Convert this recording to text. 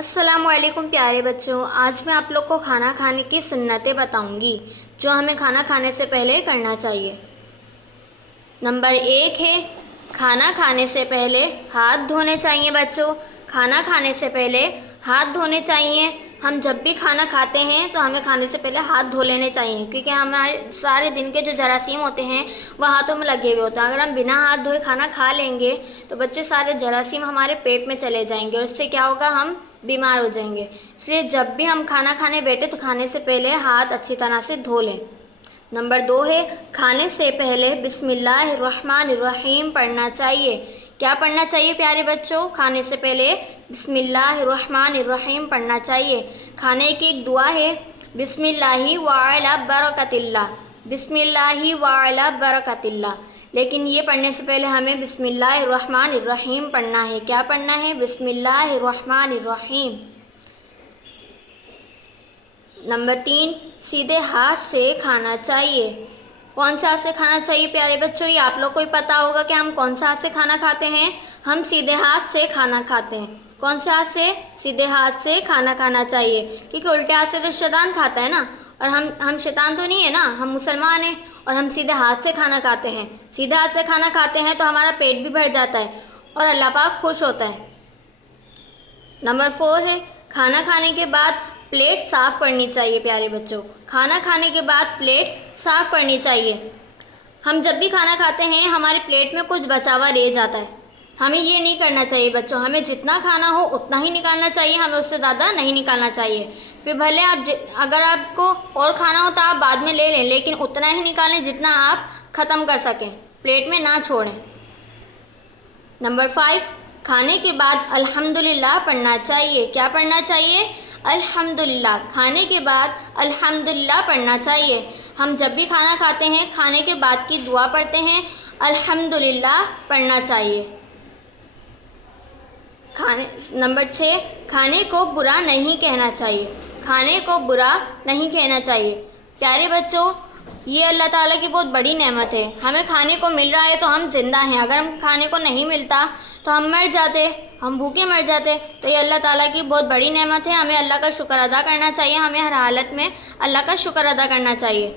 السلام علیکم پیارے بچوں، آج میں آپ لوگ کو کھانا کھانے کی سنتیں بتاؤں گی جو ہمیں کھانا کھانے سے پہلے کرنا چاہیے۔ نمبر 1 ہے کھانا کھانے سے پہلے ہاتھ دھونے چاہیے۔ بچوں، کھانا کھانے سے پہلے ہاتھ دھونے چاہیے۔ ہم جب بھی کھانا کھاتے ہیں تو ہمیں کھانے سے پہلے ہاتھ دھو لینے چاہیے، کیونکہ ہمارے سارے دن کے جو جراثیم ہوتے ہیں وہ ہاتھوں میں لگے ہوئے ہوتے ہیں۔ اگر ہم بنا ہاتھ دھوئے کھانا کھا لیں گے تو بچے سارے جراثیم ہمارے پیٹ میں چلے جائیں گے اور اس سے کیا ہوگا، ہم بیمار ہو جائیں گے۔ اس لیے جب بھی ہم کھانا کھانے بیٹھے تو کھانے سے پہلے ہاتھ اچھی طرح سے دھو لیں۔ نمبر 2 ہے کھانے سے پہلے بسم اللہ الرحمن الرحیم پڑھنا چاہیے۔ کیا پڑھنا چاہیے پیارے بچوں؟ کھانے سے پہلے بسم اللہ الرحمن الرحیم پڑھنا چاہیے۔ کھانے کی ایک دعا ہے بسم اللہ وعلی برکت اللہ، بسم اللہ وعلی برکت اللہ، لیکن یہ پڑھنے سے پہلے ہمیں بسم اللہ الرحمن الرحیم پڑھنا ہے۔ کیا پڑھنا ہے؟ بسم اللہ الرحمن الرحیم۔ نمبر 3 سیدھے ہاتھ سے کھانا چاہیے۔ کون سے ہاتھ سے کھانا چاہیے پیارے بچوں؟ یہ آپ لوگ کو ہی پتہ ہوگا کہ ہم کون سے ہاتھ سے کھانا کھاتے ہیں۔ ہم سیدھے ہاتھ سے کھانا کھاتے ہیں۔ کون سے ہاتھ سے؟ سیدھے ہاتھ سے کھانا کھانا چاہیے، کیونکہ الٹے ہاتھ سے تو شیطان کھاتا ہے نا، اور ہم شیطان تو نہیں ہے نا، ہم مسلمان ہیں اور ہم سیدھے ہاتھ سے کھانا کھاتے ہیں۔ سیدھے ہاتھ سے کھانا کھاتے ہیں تو ہمارا پیٹ بھی بھر جاتا ہے اور اللہ پاک خوش ہوتا ہے۔ نمبر 4 ہے کھانا کھانے کے بعد پلیٹ صاف کرنی چاہیے پیارے بچوں۔ کھانا کھانے کے بعد پلیٹ صاف کرنی چاہیے۔ ہم جب بھی کھانا کھاتے ہیں ہمارے پلیٹ میں کچھ بچا ہوا رہ جاتا ہے، ہمیں یہ نہیں کرنا چاہیے بچوں۔ ہمیں جتنا کھانا ہو اتنا ہی نکالنا چاہیے، ہمیں اس سے زیادہ نہیں نکالنا چاہیے۔ پھر بھلے اگر آپ کو اور کھانا ہو تو آپ بعد میں لے لیں، لیکن اتنا ہی نکالیں جتنا آپ ختم کر سکیں، پلیٹ میں نہ چھوڑیں۔ نمبر 5 کھانے کے بعد الحمدللہ پڑھنا چاہیے۔ کیا پڑھنا چاہیے؟ الحمدللہ۔ کھانے کے بعد الحمدللہ پڑھنا چاہیے۔ ہم جب بھی کھانا کھاتے ہیں کھانے کے بعد کی دعا پڑھتے ہیں، الحمدللہ پڑھنا چاہیے۔ نمبر 6 کھانے کو برا نہیں کہنا چاہیے۔ کھانے کو برا نہیں کہنا چاہیے۔ پیارے بچوں، یہ اللہ تعالیٰ کی بہت بڑی نعمت ہے۔ ہمیں کھانے کو مل رہا ہے تو ہم زندہ ہیں، اگر ہم کھانے کو نہیں ملتا تو ہم مر جاتے، ہم بھوکے مر جاتے۔ تو یہ اللہ تعالیٰ کی بہت بڑی نعمت ہے، ہمیں اللہ کا شکر ادا کرنا چاہیے، ہمیں ہر حالت میں اللہ کا شکر ادا کرنا چاہیے۔